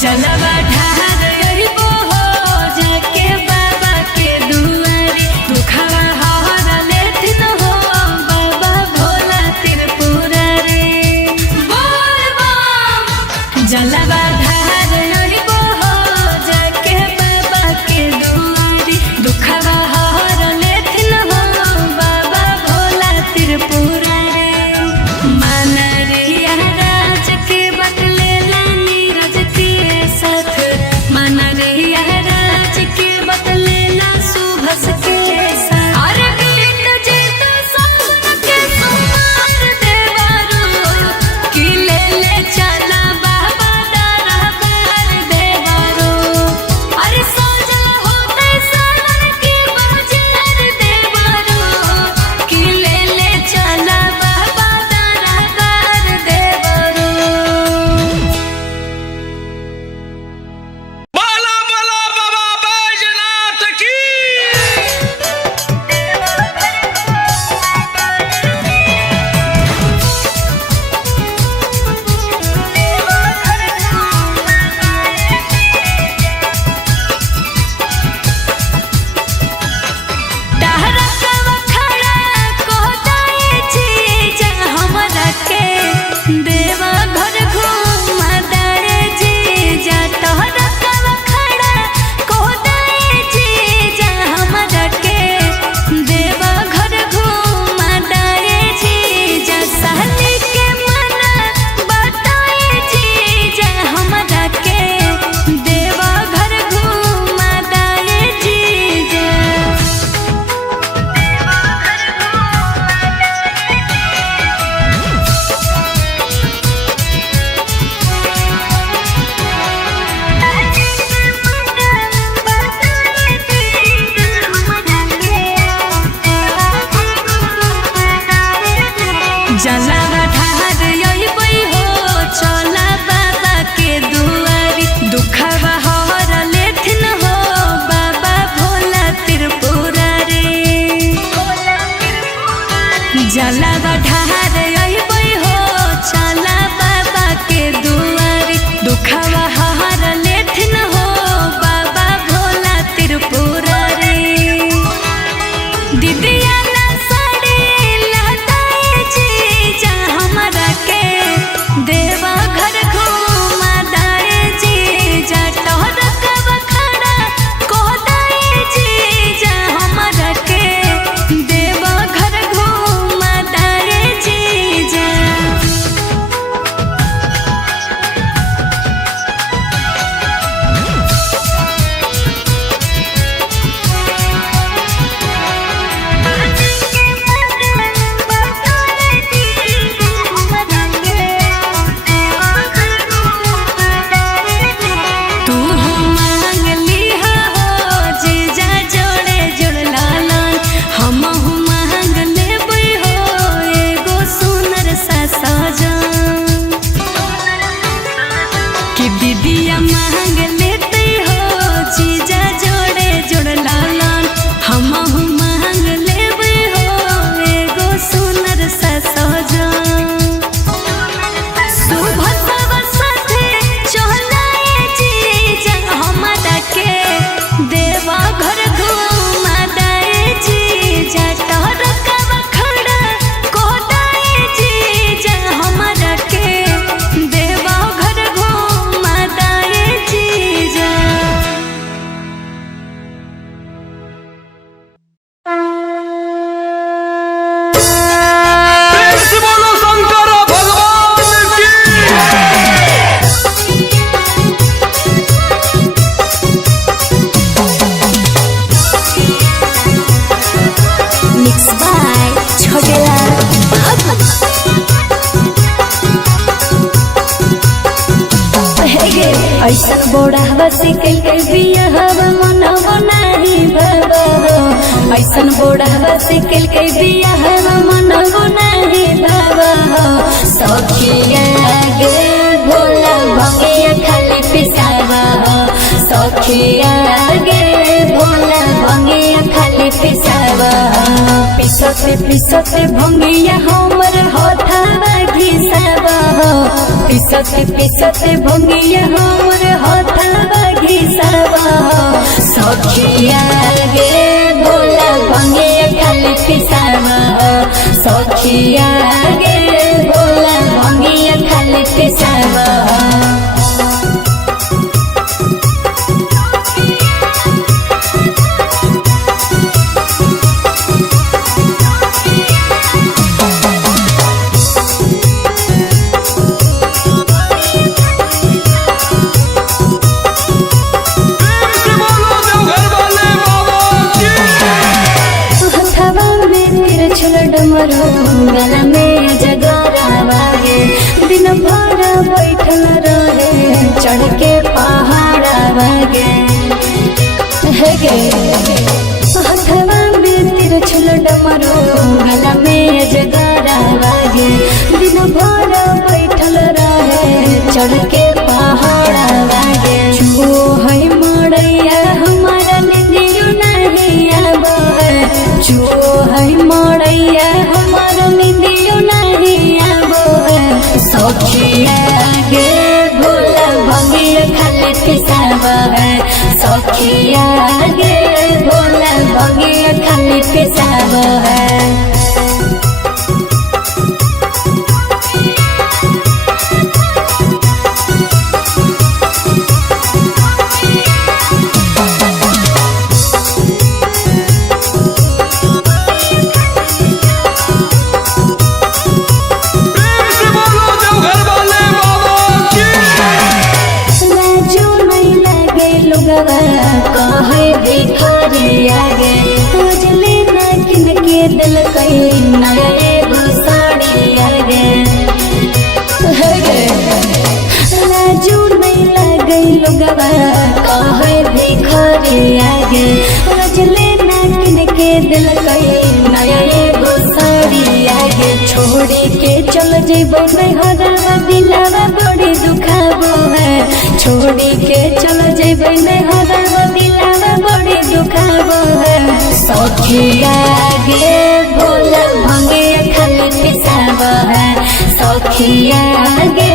जलवा ढार अइबो हो जाके बाबा के दुआरी दुखवा हर लेथिन हो बाबा भोला त्रिपुरारी बोल बम जलवा ढार अइबो हो जाके बाबा के दुआरी दुखवा हर लेथिन हो बाबा भोला त्रिपुरारी मनरिया राज के बदले नीरज के साथ मनरिया राज के बदले ना सुभस के साथ अरे बीत जीत सावन के सुमार देवारो कि ले चला बाबा दरबार देवारो अरे सजल होते सावन के बाजार देवारो कि ले चला बाबा दरबार देवारो बाला बाला बाबा बैजनाथ की डहरकवा खड़ा कहताए चीज हमरा के देवा घर घुमा दाए जीज डहरकवा खड़ा कहताए चीज हमरा के देवा घर घुमा दाए जीज साली के मना बताए चीज हमरा के देवा घर घुमा दाए जीज जलवा ढार अइबै हो चला बाबा के दुआरी दुखवा हर लेथिन हो बाबा भोला त्रिपुरारी जलवा ढार अइबै हो चला बाबा के दुआरी दुखवा हर लेथिन हो बाबा भोला त्रिपुरारी दीदिया ना साड़ी लहटाए चीज हमरा के देवा घर घुमा दाए चीज टहरकवा खड़ा कहताए चीज हमरा के देवा घर घुमा दाए चीज तू मांग लिहा हो जीजा जोड़े जुड़ला हम मांग लेबै हो एगो सुनर सा सजन कि दीदिया मांग लेते हो जीजा जोड़े जुड़ला हम मांग लेबै हो एगो सुनर सा सजन सुभद्रा साथे चलाए चीज हमरा के देवा घर घुमा दाए चीज टहरकवा खड़ा कहताए चीज हमरा के देवा घर घुमा दाए चीज प्रेम से बोलो शंकर भगवान की मिक्स बाय छोटेलाल बाबू ऐसन बोढ़ावा से के बियाहवा मनवा नाही बाबा ऐसन बोढ़ावा से के बियाहवा मनवा नाही बाबा सखिया गे भोला भंगिया खाली पिसावा सखिया गे भोला भंगिया खाली पिसावा पिसते पिसते भंगिया हमर होठावा घिसावा पिसते पिसते भंगिया हमर हाथवा घिसावा सखिया गे भोला भंगिया खाली पिसावा सखिया गे भोला भंगिया खाली पिसावा डमरू गला में जगरा वागे दिन भर बैठल रहे चढ़ के पहाड़ा वागे हथवा में तिरछुल डमरू गला में जगरा वागे दिन भर बैठल रहे चढ़ के पहाड़ा वागे छुओ है मड़ैया हमारा निदियो नहीं आबो छुओ है मड़ैया हमारा निदियो नहीं आबो सखिया गे भोला भंगिया खाली पिसावा सखिया गे भोला भंगिया खाली पिसावा कहे भिखारी आगे तुझले ना किन के दिल कई नया एगो साड़ी आगे राजू नहीं लगे लोगवा कहे भिखारी आगे तुझले ना किन के दिल कई नया एगो साड़ी आगे छोड़ी के चल जेबो नहीं हरा दिलावा बड़ी दुखाबो है छोड़ी के चल जेबो नहीं हरा दिलावा बड़ी दुखाबो है सखिया गे भोला भंगिया खाली पिसाबो है सखिया गे